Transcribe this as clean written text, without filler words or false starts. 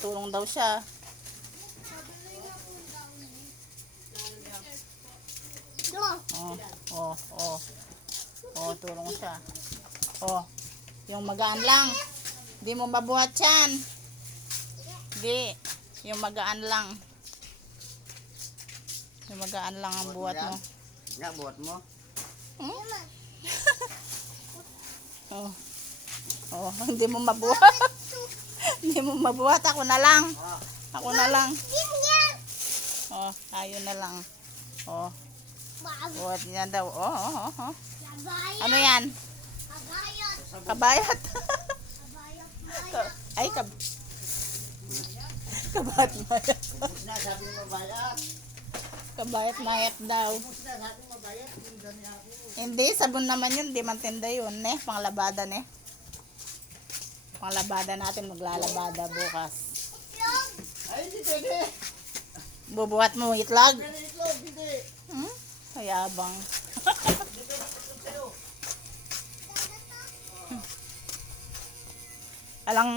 Tulong daw siya. Tulong siya. Yung magaan lang. Hindi mo mabuhat yan. Hindi. Yung magaan lang. Yung magaan lang ang buhat mo. Nga, buhat mo. Hindi mo mabuhat. Hindi mo mabuhat. Ako na lang. Ako na lang. Ayun na lang. Buhat niya daw. Ano yan? Kabayat. Ay, kabayat mayat. Sabi mo mabayat. Kabayat mayat daw. Sabi mo mabayat. Hindi, sabon naman yun. Hindi man tinda yun. Panglabada Panglabada natin. Maglalabada bukas. Ay, hindi pwede. Bubuhat mo itlog. Pwede itlog, hindi. Kayabang. Alang